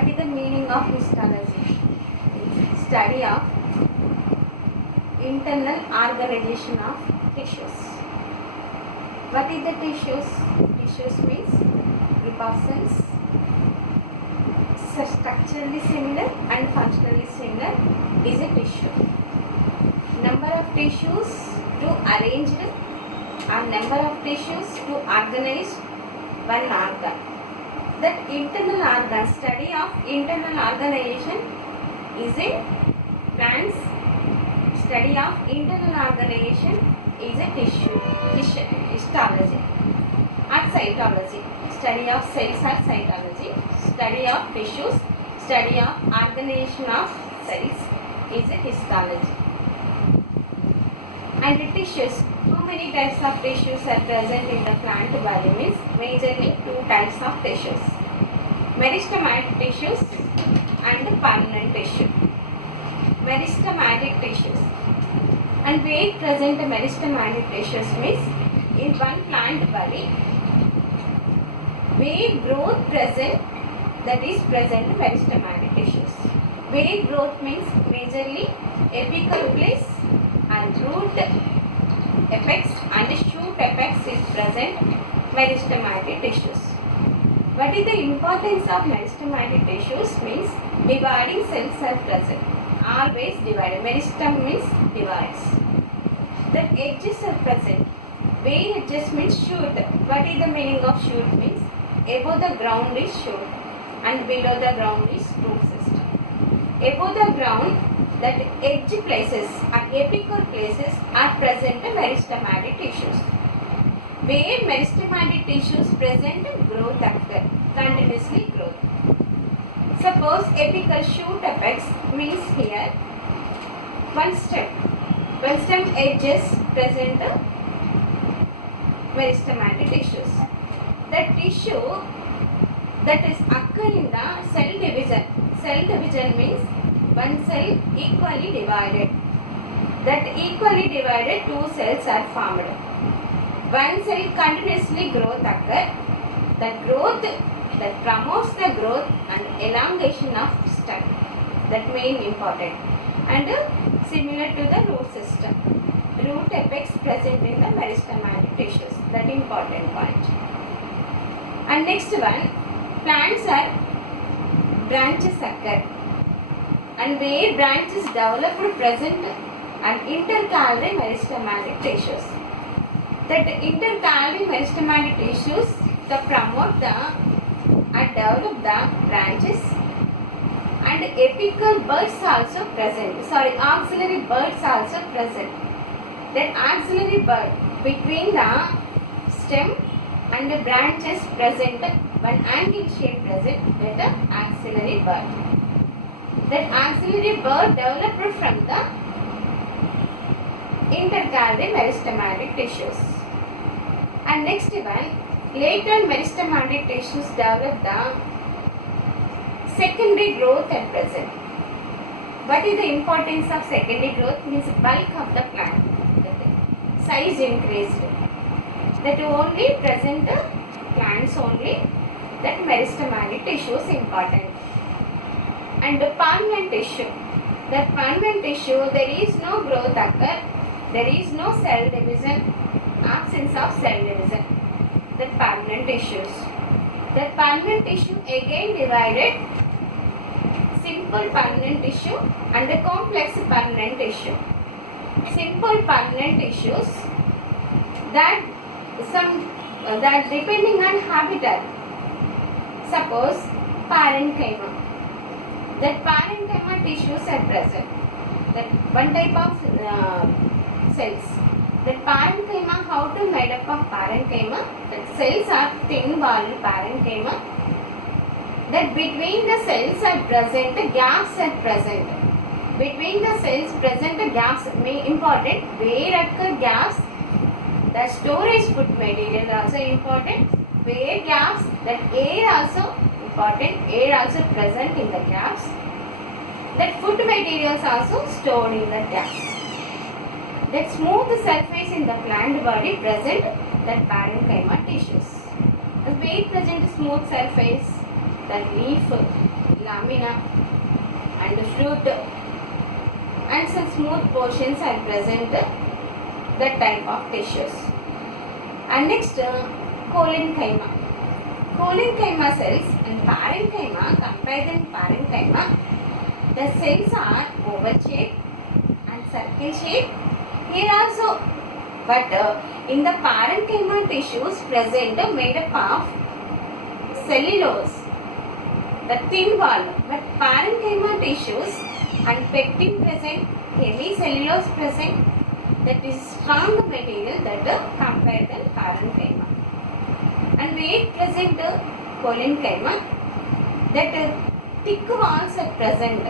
What is the meaning of histology? Study of internal organization of tissues. What is the tissues? Tissues means group of cells structurally similar and functionally similar is a tissue. Number of tissues to arranged and number of tissues to organize one organ. That internal organ, study of internal organization is a plant's study of internal organization is a histology or cytology. Study of cells or cytology. Study of tissues, study of organization of cells is a histology. And the tissues, how many types of tissues are present in the plant body means majorly two types of tissues. Meristematic tissues and permanent tissue. Meristematic tissues. And where present meristematic tissues means in one plant body where growth present, that is present meristematic tissues. Where growth means majorly apical place and root apex and shoot apex is present meristematic tissues. What is the importance of meristematic tissues means dividing cells are present. Always divided. Meristem means divides. The edges are present. Where edges means shoot. What is the meaning of shoot means above the ground is shoot and below the ground is root system. Above the ground, that edge places and apical places are present meristematic tissues. Where meristematic tissues present growth occur, continuously growth. Suppose apical shoot apex means here one stem edges present meristematic tissues. The tissue that is occur in the cell division. Cell division means one cell equally divided. That equally divided two cells are formed. One cell continuously growth occur. The growth that promotes the growth and elongation of stem. That main important. And similar to the root system. Root apex present in the meristematic tissues. That important point. And next one, plants are branches occur. And where branches developed present and intercalary meristematic tissues. That intercalary meristematic tissues to promote the and develop the branches and apical buds also present. Auxiliary buds also present. That auxiliary bud between the stem and the branches present one angle shape present, that the axillary bud. That axillary bud developed from the intercalary meristematic tissues. And next one, later meristematic tissues develop the secondary growth at present. What is the importance of secondary growth? Means bulk of the plant, size increased. That only present plants only, that meristematic tissue is important. And the permanent tissue. That permanent tissue, there is no growth occur, there is no cell division, absence of cell division. That permanent tissues. That permanent tissue again divided simple permanent tissue and the complex permanent tissue. Simple permanent tissues that depending on habitat. Suppose parenchyma. That parenchyma tissues are present. That one type of cells. That parenchyma, how to made up of parenchyma? That cells are thin walled parenchyma. That between the cells are present, gaps are present. Between the cells present gaps, important. Where occur gaps? The storage food material also important. Where gaps, that air also important. Air also present in the gaps. That food materials also stored in the gaps. That smooth surface in the plant body present, that parenchyma tissues. Where present smooth surface? The leaf lamina and fruit and some smooth portions are present that type of tissues. And next collenchyma. Collenchyma cells and parenchyma, compared in parenchyma, the cells are oval shaped and circle shaped here also, but in the parenchyma tissues present made up of cellulose, the thin wall, but parenchyma tissues and pectin present, hemicellulose present, that is strong material that compared than parenchyma. And where present collenchyma, that thick walls are present,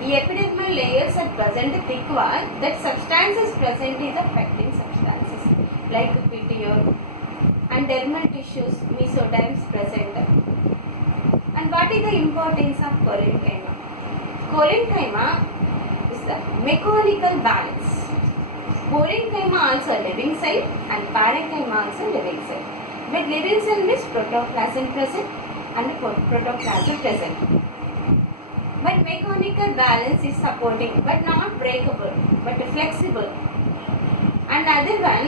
the epidermal layers are present, thick wall, that substances present is the pectin substances like petiole and dermal tissues, mesoderms present. And what is the importance of collenchyma? Collenchyma is the mechanical balance. Collenchyma also living cell and parenchyma also living cell. But living cell means protoplasm present and protoplasm present. But mechanical balance is supporting but not breakable but flexible. And other one